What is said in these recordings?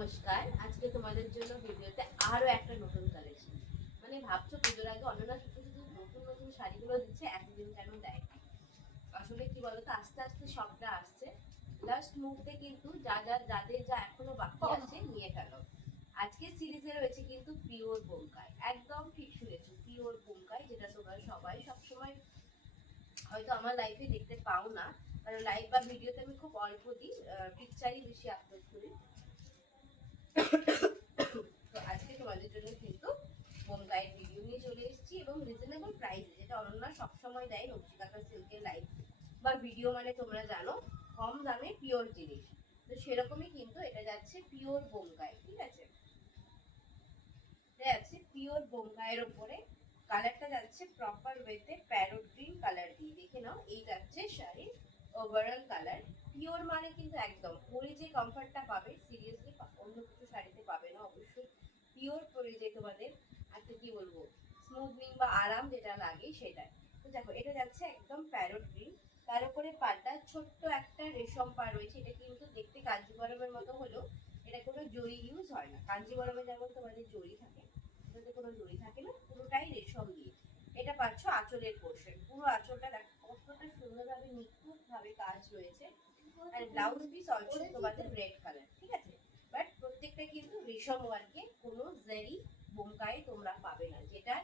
নমস্কার। আজকে তোমাদের জন্য ভিডিওতে আরো একটা নতুন কালেকশন। মানে ভাবছো পুজোর আগে অনন্যা শুধু নতুন নতুন শাড়িগুলো দিচ্ছে, এতদিন কেন দেয়? আসলে কি বলতো, আস্তে আস্তে সবটা আসছে। লাস্ট মুহূর্তে কিন্তু যাদের যা এখনো বাকি আছে নিয়ে ফেলো। আজকে সিরিজে রয়েছে কিন্তু পিওর বোমকাই। একদম ঠিক শুনেছো, পিওর বোমকাই, যেটা তোমরা সবাই সবসময় হয়তো আমার লাইফে দেখতে পাও না, কারণ লাইভ বা ভিডিওতে আমি খুব অল্প দিই, পিকচারই বেশি আপলোড করি। তো আজকে তোমাদের জন্য কিন্তু বোমকাইয়ের ভিডিও নিয়ে চলে এসেছি, এবং রিজনেবল প্রাইসে, যেটা অনন্যা সবসময় দেয় নকশিকাঁথা সিল্কের লাইভ বা ভিডিও, মানে তোমরা জানো কম দামে পিওর জিনিস। তো সেরকমই কিন্তু এটা যাচ্ছে পিওর বোমকাই, ঠিক আছে? এটা আছে পিওর বোমকাইয়ের ওপরে। কালারটা যাচ্ছে প্রপার ওয়েতে প্যারোট গ্রিন কালার দিয়ে, দেখে নাও। এই যাচ্ছে শাড়ির ওভারঅল কালার। পিওর মানে কিন্তু একদম পরে যে কমফর্টটা পাবে, সিরিয়াসলি অন্য কিছু শাড়িতে পাবে না অবশ্যই। পিওর পরে যে তোমাদের একটা কি বলবো, স্মুথনিং বা আরাম যেটা লাগে সেটাই। তো দেখো, এটা যাচ্ছে একদম প্যারোট গ্রিন, তার উপরে পাড়টা ছোট্ট একটা রেশম পাড় রয়েছে। এটা কিন্তু দেখতে কাঞ্জিবরমের মতো হলেও এটা কোনো জরি ইউজ হয় না। কাঞ্জিবরমে যেমন তোমাদের জরি থাকে, এটাতে কোনো জরি থাকে না, পুরোটাই রেশম দিয়ে। এটা পাচ্ছ আঁচলের পোর্শন। পুরো আঁচলটা দেখো কতটা সুন্দরভাবে নিখুঁতভাবে কাজ রয়েছে। আর ব্লাউজ পিস অলসো তোমাদের রেড কালার, ঠিক আছে? বাট প্রত্যেকটা কিন্তু রেশম ওয়ার্কে, কোনো জারি বোমকায় তোমরা পাবে না, যেটা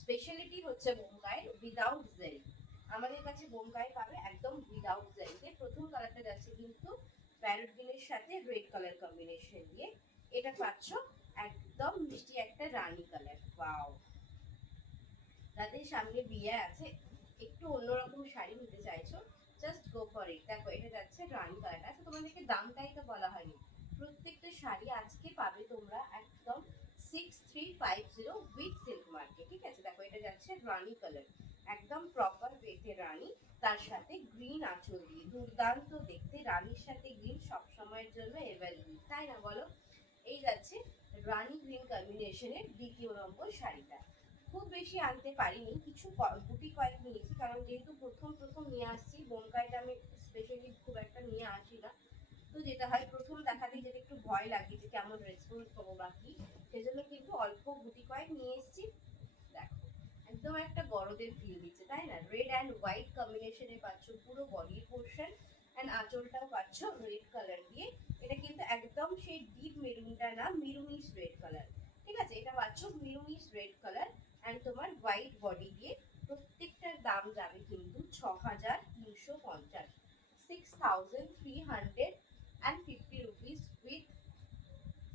স্পেশালিটি হচ্ছে বোমকায় উইদাউট জারি। আমাদের কাছে বোমকায় পাবে একদম উইদাউট জারিতে। প্রথম কালারটা যাচ্ছে কিন্তু প্যারট গ্রিনের সাথে রেড কালার কম্বিনেশন দিয়ে। এটা পাচ্ছ একদম মিষ্টি একটা রানী কালার। ওয়াও! যাদের সামনে বিয়ে আছে, একটু অন্যরকম শাড়ি নিতে চাইছো, জাস্ট গো ফর ইট। দেখো, এটা যাচ্ছে রানী কালার। আচ্ছা, তোমাদেরকে দামটাই তো বলা হয়নি। প্রত্যেকটা শাড়ি আজকে পাবে তোমরা একদম 6350 উইথ সিল্ক মার্কে, ঠিক আছে? দেখো, এটা যাচ্ছে রানী কালার, একদম প্রপার ওয়েতে রানী, তার সাথে গ্রিন আঁচল দিয়ে। দুর্দান্ত দেখতে, রানীর সাথে গ্রিন সবসময়ের জন্য এভারগ্রিন, তাই না বলো? এই যাচ্ছে রানী গ্রিন কম্বিনেশনের দ্বিতীয় নম্বর শাড়িটা। খুব বেশি আনতে পারিনি, কিছু গুটি কয়েক নিয়েছি, কারণ যেহেতু প্রথম প্রথম নিয়ে আসছি, বোমকাইটা আমি স্পেশালি খুব একটা নিয়ে আসি না। তো যেটা হয়, প্রথম দেখাতেই যেটা একটু ভয় লাগে যে কেমন রেসপন্স পাবো বা কি, সেজন্য কিন্তু অল্প গুটি কয়েক নিয়ে এসেছি। দেখো, একদম একটা বড়দের ফিল দিচ্ছে, তাই না? রেড অ্যান্ড হোয়াইট কম্বিনেশনে পাচ্ছ পুরো বডির পোর্শন, অ্যান্ড আঁচলটাও পাচ্ছ রেড কালার দিয়ে। এটা কিন্তু একদম সেই ডিপ মেরুনটা না, মেরুনিশ রেড কালার, ঠিক আছে? এটা পাচ্ছ মেরুনিশ রেড কালার অ্যান্ড তোমার হোয়াইট বডি দিয়ে। প্রত্যেকটার দাম যাবে কিন্তু 6350, 6350 রুপিস উইথ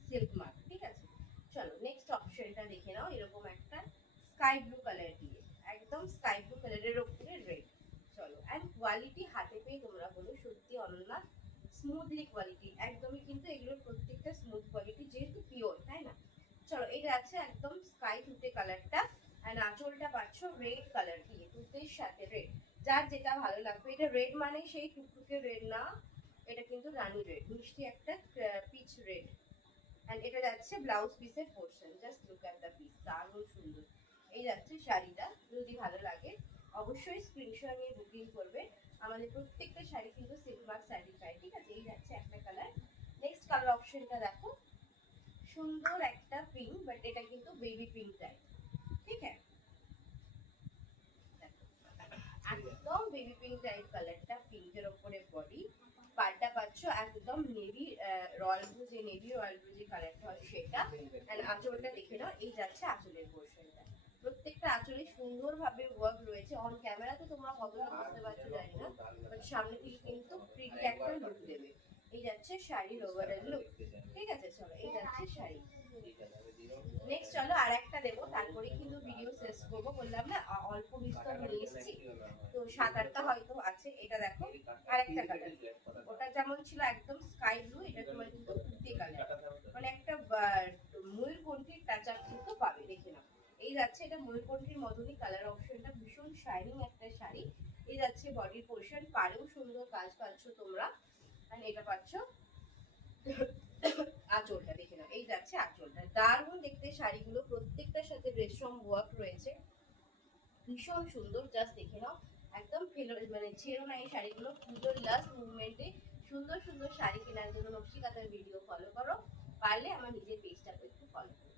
সিল্ক মার্ক, ঠিক আছে? চলো নেক্সট অপশনটা দেখে নাও। এরকম একটা স্কাই ব্লু কালার দিয়ে, একদম স্কাই ব্লু কালারের উপরে রেড। চলো, অ্যান্ড কোয়ালিটি হাতে পেয়ে তোমরা বলো সত্যি অনন্যা, স্মুথলি কোয়ালিটি একদমই, কিন্তু এগুলোর প্রত্যেকটা স্মুথ কোয়ালিটি, যেহেতু পিওর, তাই না? চলো, এটা আছে একদম স্কাই তুতে কালারটা, অ্যান্ড আঁচলটা পাচ্ছ রেড কালার দিয়ে, তুতের সাথে রেড। যার যেটা ভালো লাগবে। এটা রেড মানে সেই টুকটুকে রেড না, এটা কিন্তু রানী রেড, মিষ্টি একটা পিচ রেড। এন্ড এটা যাচ্ছে ব্লাউজ পিসের portion. Just look at the piece, দারুণ সুন্দর। এই যাচ্ছে শাড়িটা, যদি ভালো লাগে অবশ্যই স্ক্রিনশট নিয়ে বুকিং করবে। আমাদের প্রত্যেকটা শাড়ি কিন্তু সিল্ক মার্ক সার্টিফাইড, ঠিক আছে? এই যাচ্ছে একটা কালার। নেক্সট কালার অপশনটা দেখো, সুন্দর একটা পিঙ্ক, বাট এটা কিন্তু বেবি পিঙ্ক টাইপ, ঠিক আছে? একদম বেবি পিঙ্ক টাইপ কালারটা, পিঙ্কের ওপরে বডি। পাড়টা পাচ্ছ একদম নেভি রয়্যাল ব্লু, যে নেভি রয়্যাল ব্লু যে কালারটা হয় সেটা। এন্ড আঁচলটা দেখে নাও, এই যাচ্ছে আঁচলের পোর্শনটা। প্রত্যেকটা আঁচলে সুন্দরভাবে ওয়ার্ক রয়েছে। অন ক্যামেরাতে তোমরা কতটা বুঝতে পারছো জানি না, বাট সামনে থেকে কিন্তু প্রিন্ট একটা লুক দেবে। এই যাচ্ছে শাড়ির ওভারঅল লুক, ঠিক আছে? চলো, এই যাচ্ছে শাড়ি। নেক্সট চলো আর একটা দেবো, তারপরে কিন্তু ভিডিও শেষ করবো। বললাম না অল্প বিস্তর নিয়ে এসেছি, তো 7-8টা হয়তো আছে। এটা দেখো, আর একটা কালার। ওটা যেমন ছিল একদম স্কাই ব্লু, এটা তোমার কিন্তু তুতে কালার, মানে একটা ময়ূরকণ্ঠীর টাচ আপ কিন্তু পাবে, দেখে নাও। এই যাচ্ছে, এটা ময়ূরকণ্ঠীর মতনই কালার অপশনটা, ভীষণ শাইনিং একটা শাড়ি। এই যাচ্ছে বডির পোর্শন, পাড়েও সুন্দর কাজ পাচ্ছ তোমরা। আর এটা পাচ্ছ আঁচলটা, দেখে নাও। এই যাচ্ছে আঁচলটা, দারুণ দেখতে শাড়িগুলো, প্রত্যেকটার সাথে রেশম ওয়ার্ক রয়েছে, ভীষণ সুন্দর। জাস্ট দেখে নাও, একদম ফেলো, মানে ছেড়ো না এই শাড়িগুলো। পুজোর লাস্ট মুভমেন্টে সুন্দর সুন্দর শাড়ি কেনার জন্য নকশিকাঁথার ভিডিও ফলো করো। পারলে আমার নিজের পেজটাকে একটু ফলো করো।